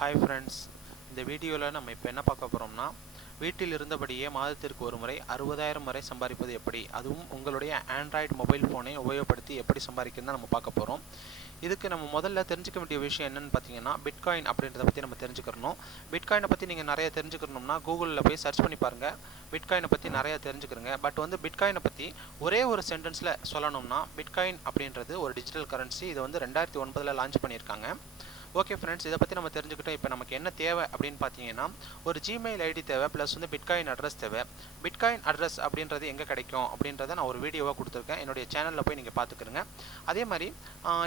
Hi friends, இந்த வீடியோவில் நம்ம இப்போ என்ன பார்க்க போகிறோம்னா, வீட்டில் இருந்தபடியே மாதத்திற்கு ஒரு முறை 60,000 வரை சம்பாதிப்பது எப்படி, அதுவும் உங்களுடைய ஆண்ட்ராய்டு மொபைல் ஃபோனை உபயோகப்படுத்தி எப்படி சம்பாதிக்கிறதுன்னு நம்ம பார்க்க போகிறோம். இதுக்கு நம்ம முதல்ல தெரிஞ்சுக்க வேண்டிய விஷயம் என்னென்னு பார்த்தீங்கன்னா, பிட்காயின் அப்படின்றத பற்றி நம்ம தெரிஞ்சுக்கணும். பிட்காயினை பற்றி நீங்கள் நிறைய தெரிஞ்சுக்கணும்னா கூகுளில் போய் சர்ச் பண்ணி பாருங்கள். பிட்காயினை பற்றி நிறைய தெரிஞ்சுக்கிறங்க. பட் வந்து பிட்காயினை பற்றி ஒரே ஒரு சென்டென்ஸில் சொல்லணும்னா, பிட்காயின் அப்படின்றது ஒரு டிஜிட்டல் கரன்சி. இதை வந்து 2009 லான்ச் பண்ணியிருக்காங்க. ஓகே ஃப்ரெண்ட்ஸ், இதை பற்றி நம்ம தெரிஞ்சுக்கிட்டோம். இப்போ நமக்கு என்ன தேவை அப்படின்னு பார்த்தீங்கன்னா, ஒரு ஜிமெயில் ஐடி தேவை, ப்ளஸ் வந்து பிட்காயின் அட்ரஸ் தேவை. பிட்காயின் அட்ரஸ் அப்படின்றது எங்கே கிடைக்கும் அப்படின்றத நான் ஒரு வீடியோவாக கொடுத்துருக்கேன். என்னுடைய சேனலில் போய் நீங்கள் பார்த்துக்கிறங்க. அதே மாதிரி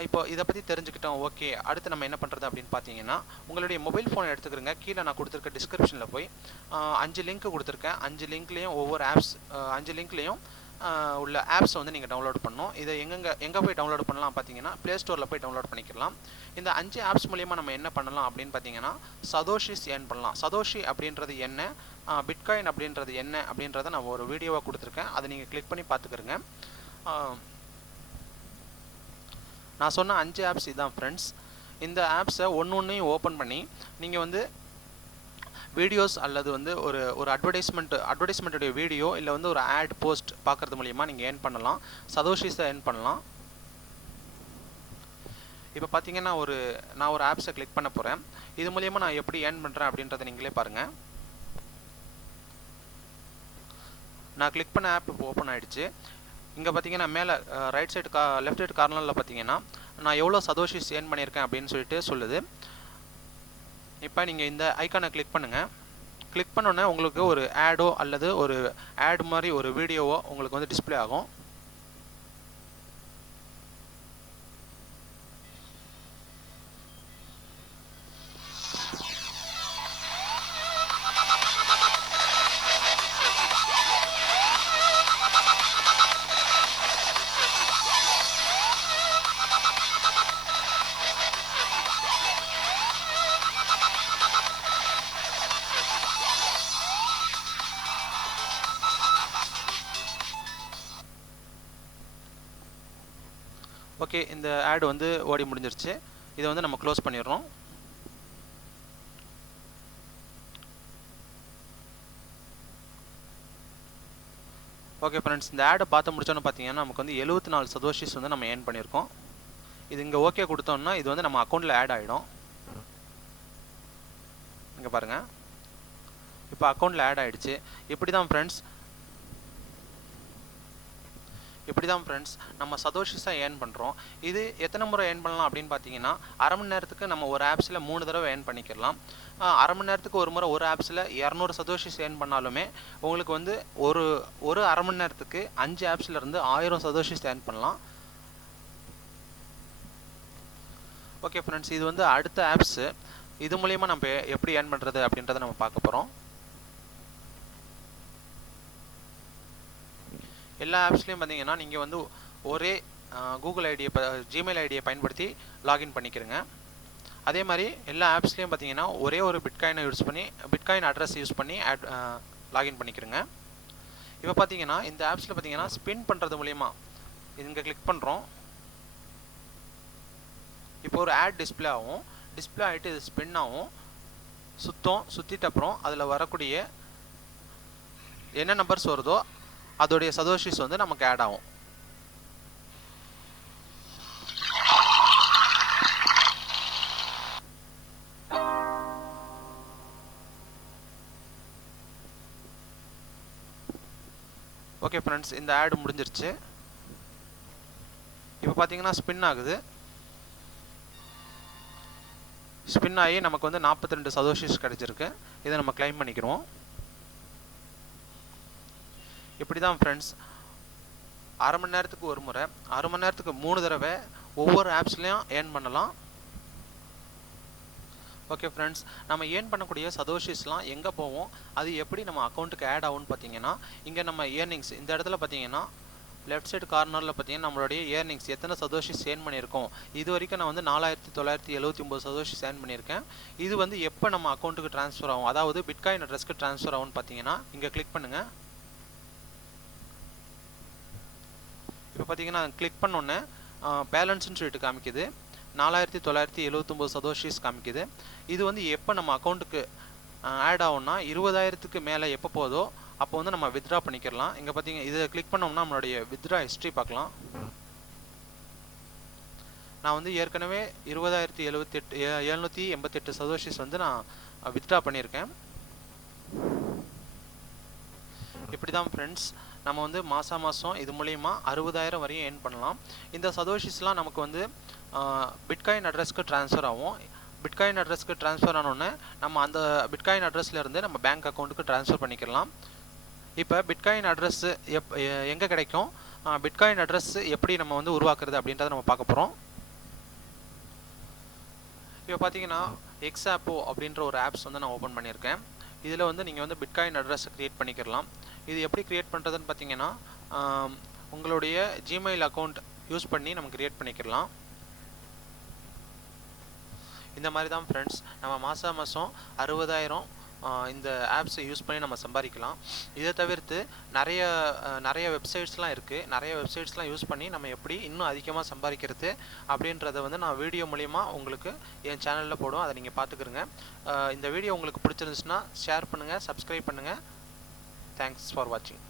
இப்போ இதை பற்றி தெரிஞ்சுக்கிட்டோம். ஓகே, அடுத்து நம்ம என்ன பண்ணுறது அப்படின்னு பார்த்தீங்கன்னா, உங்களுடைய மொபைல் ஃபோனை எடுத்துக்கிறங்க. கீழே நான் கொடுத்துருக்க டிஸ்கிரிப்ஷனில் போய் 5 லிங்க் கொடுத்துருக்கேன். 5 லிங்க்லேயும் ஒவ்வொரு ஆப்ஸ் 5 லிங்க்லேயும் உள்ள ஆப்ஸை வந்து நீங்கள் டவுன்லோட் பண்ணணும். இதை எங்கே போய் டவுன்லோட் பண்ணலாம் பார்த்தீங்கன்னா, ப்ளே ஸ்டோரில் போய் டவுன்லோட் பண்ணிக்கலாம். இந்த 5 ஆப்ஸ் மூலிமா நம்ம என்ன பண்ணலாம் அப்படின்னு பார்த்தீங்கன்னா, சதோஷிஸ் ஏர்ன் பண்ணலாம். சதோஷி அப்படின்றது என்ன, பிட்காயின் அப்படின்றது என்ன அப்படின்றத நான் ஒரு வீடியோவாக கொடுத்துருக்கேன். அதை நீங்கள் கிளிக் பண்ணி பார்த்துக்கிறங்க. நான் சொன்ன 5 ஆப்ஸ் இதுதான் ஃப்ரெண்ட்ஸ். இந்த ஆப்ஸை ஒன்றையும் ஓப்பன் பண்ணி நீங்கள் வந்து வீடியோஸ் அல்லது வந்து ஒரு அட்வர்டைஸ்மெண்ட்டுடைய வீடியோ இல்லை வந்து ஒரு ஆட் போஸ்ட் பார்க்குறது மூலிமா நீங்கள் ஏர்ன் பண்ணலாம். சதோஷிஸை ஏர்ன் பண்ணலாம். இப்போ பார்த்தீங்கன்னா நான் ஒரு ஆப்ஸை கிளிக் பண்ண போகிறேன். இது மூலிமா நான் எப்படி ஏர்ன் பண்ணுறேன் அப்படின்றத நீங்களே பாருங்கள். நான் கிளிக் பண்ண ஆப் இப்போ ஓப்பன் ஆகிடுச்சு. இங்கே பார்த்தீங்கன்னா மேலே ரைட் சைடு லெஃப்ட் சைடு கார்னரில் பார்த்தீங்கன்னா நான் எவ்வளோ சதோஷிஸ் ஏர்ன் பண்ணியிருக்கேன் அப்படின்னு சொல்லிட்டு சொல்லுது. இப்போ நீங்கள் இந்த ஐக்கானை கிளிக் பண்ணுங்கள். கிளிக் பண்ணோன்னே உங்களுக்கு ஒரு ஆடோ அல்லது ஒரு ஆட் மாதிரி ஒரு வீடியோவோ உங்களுக்கு வந்து டிஸ்பிளே ஆகும். ஓகே, இந்த ஆட் வந்து ஓடி முடிஞ்சிருச்சு. இதை வந்து நம்ம க்ளோஸ் பண்ணிடுறோம். ஓகே ஃப்ரெண்ட்ஸ், இந்த ஆடை பார்த்து முடிச்சோன்னு பார்த்தீங்கன்னா நமக்கு வந்து 74 சதோஷிஸ் வந்து நம்ம ஏர்ன் பண்ணியிருக்கோம். இது இங்கே ஓகே கொடுத்தோம்னா இது வந்து நம்ம அக்கௌண்ட்டில் ஆட் ஆகிடும். இங்கே பாருங்கள், இப்போ அக்கௌண்ட்டில் ஆட் ஆகிடுச்சு. இப்படி தான் ஃப்ரெண்ட்ஸ் நம்ம சதோஷிஸாக ஏர்ன் பண்ணுறோம். இது எத்தனை முறை ஏர்ன் பண்ணலாம் அப்படின்னு பார்த்தீங்கன்னா, அரை மணி நேரத்துக்கு நம்ம ஒரு ஆப்ஸில் 3 தடவை ஏர்ன் பண்ணிக்கலாம். அரை மணி நேரத்துக்கு ஒரு முறை ஒரு ஆப்ஸில் 200 சதோஷிஸ் ஏர்ன் பண்ணாலுமே உங்களுக்கு வந்து ஒரு அரை மணி நேரத்துக்கு 5 ஆப்ஸ்லேருந்து 1000 சதோஷிஸ் ஏர்ன் பண்ணலாம். ஓகே ஃப்ரெண்ட்ஸ், இது வந்து அடுத்த ஆப்ஸு. இது மூலிமா நம்ம எப்படி ஏர்ன் பண்ணுறது அப்படின்றத நம்ம பார்க்க போகிறோம். எல்லா ஆப்ஸ்லேயும் பார்த்தீங்கன்னா நீங்கள் வந்து ஒரே கூகுள் ஐடியை ஜிமெயில் ஐடியை பயன்படுத்தி லாகின் பண்ணிக்கிறங்க. அதே மாதிரி எல்லா ஆப்ஸ்லேயும் பார்த்தீங்கன்னா ஒரே ஒரு பிட்காயின் அட்ரஸ் யூஸ் பண்ணி லாகின் பண்ணிக்கிறங்க. இப்போ பார்த்தீங்கன்னா இந்த ஆப்ஸில் பார்த்தீங்கன்னா ஸ்பின் பண்ணுறது மூலிமா இங்கே கிளிக் பண்ணுறோம். இப்போ ஒரு ஆட் டிஸ்பிளே ஆகும். டிஸ்பிளே ஆகிட்டு இது ஸ்பின் ஆகும். சுற்றிட்டு அப்புறம் அதில் வரக்கூடிய என்ன நம்பர்ஸ் வருதோ அதோடைய சதோஷிஸ் வந்து நமக்கு ஆட் ஆகும். ஓகே ஃப்ரெண்ட்ஸ், இந்த ஆட் முடிஞ்சிருச்சு. இப்போ பார்த்தீங்கன்னா ஸ்பின் ஆகுது. ஸ்பின் ஆகி நமக்கு வந்து 42 சதோஷிஸ் கிடைச்சிருக்கு. இதை நம்ம கிளைம் பண்ணிக்கிறோம். இப்படி தான் ஃப்ரெண்ட்ஸ் அரை மணி நேரத்துக்கு ஒரு முறை 6 மணி நேரத்துக்கு 3 தடவை ஒவ்வொரு ஆப்ஸ்லேயும் ஏர்ன் பண்ணலாம். ஓகே ஃப்ரெண்ட்ஸ், நம்ம ஏர்ன் பண்ணக்கூடிய சதோஷிஸ்லாம் எங்கே போவோம், அது எப்படி நம்ம அக்கௌண்ட்டுக்கு ஆட் ஆகும்னு பார்த்தீங்கன்னா, இங்கே நம்ம ஏர்னிங்ஸ் இந்த இடத்துல பார்த்தீங்கன்னா லெஃப்ட் சைடு கார்னரில் பார்த்தீங்கன்னா நம்மளுடைய ஏர்னிங்ஸ் எத்தனை சதோஷிஸ் ஏர்ன் பண்ணியிருக்கோம். இது வரைக்கும் நான் வந்து 4979 சதோஷிஸ் ஏர்ன் பண்ணியிருக்கேன். இது வந்து எப்போ நம்ம அக்கௌண்ட்டுக்கு ட்ரான்ஸ்ஃபர் ஆகும், அதாவது பிட்காயின் அட்ரஸ்க்கு ட்ரான்ஸ்ஃபர் ஆகும்னு பார்த்தீங்கன்னா இங்கே கிளிக் பண்ணுங்கள். இப்போ பார்த்தீங்கன்னா கிளிக் பண்ணோன்னே பேலன்ஸ்னு சொல்லிட்டு காமிக்குது. 4979 சதோஷிஸ் காமிக்குது. இது வந்து எப்போ நம்ம அக்கௌண்ட்டுக்கு ஆட் ஆகும்னா 20,000க்கு மேலே எப்போ போதோ அப்போ வந்து நம்ம வித்ட்ரா பண்ணிக்கிறலாம். இங்கே பார்த்தீங்க, இதை கிளிக் பண்ணோம்னா நம்மளுடைய வித்ட்ரா ஹிஸ்ட்ரி பார்க்கலாம். நான் வந்து ஏற்கனவே 20,788 சதோஷிஸ் வந்து நான் வித்ட்ரா பண்ணியிருக்கேன். இப்படி தான் ஃப்ரெண்ட்ஸ் நம்ம வந்து மாதம் இது மூலிமா 60,000 வரையும் ஏர்ன் பண்ணலாம். இந்த சதோஷிஸ்லாம் நமக்கு வந்து பிட்காயின் அட்ரஸ்க்கு ட்ரான்ஸ்ஃபர் ஆகும். பிட்காயின் அட்ரஸ்க்கு ட்ரான்ஸ்ஃபர் ஆனோடனே நம்ம அந்த பிட்காயின் அட்ரஸ்லேருந்து நம்ம பேங்க் அக்கௌண்ட்டுக்கு ட்ரான்ஸ்ஃபர் பண்ணிக்கலாம். இப்போ பிட்காயின் அட்ரஸ் எங்கே கிடைக்கும், பிட்காயின் அட்ரஸ் எப்படி நம்ம வந்து உருவாக்குறது அப்படின்றத நம்ம பார்க்க போகிறோம். இப்போ பார்த்தீங்கன்னா எக்ஸாப்போ அப்படின்ற ஒரு ஆப்ஸ் வந்து நான் ஓப்பன் பண்ணியிருக்கேன். இதில் வந்து நீங்கள் வந்து பிட்காயின் அட்ரஸை க்ரியேட் பண்ணிக்கலாம். இது எப்படி க்ரியேட் பண்ணுறதுன்னு பார்த்தீங்கன்னா உங்களுடைய ஜிமெயில் அக்கௌண்ட் யூஸ் பண்ணி நம்ம க்ரியேட் பண்ணிக்கலாம். இந்த மாதிரி தான் ஃப்ரெண்ட்ஸ் நம்ம மாதம் 60,000 இந்த ஆப்ஸை யூஸ் பண்ணி நம்ம சம்பாதிக்கலாம். இதை தவிர்த்து நிறைய வெப்சைட்ஸ்லாம் இருக்குது. நிறைய வெப்சைட்ஸ்லாம் யூஸ் பண்ணி நம்ம எப்படி இன்னும் அதிகமாக சம்பாதிக்கிறது அப்படின்றத வந்து நான் வீடியோ மூலிமா உங்களுக்கு என் சேனலில் போடுவோம். அதை நீங்கள் பார்த்துக்கிறங்க. இந்த வீடியோ உங்களுக்கு பிடிச்சிருந்துச்சுன்னா ஷேர் பண்ணுங்கள், சப்ஸ்கிரைப் பண்ணுங்கள். தேங்க்ஸ் ஃபார் வாட்சிங்.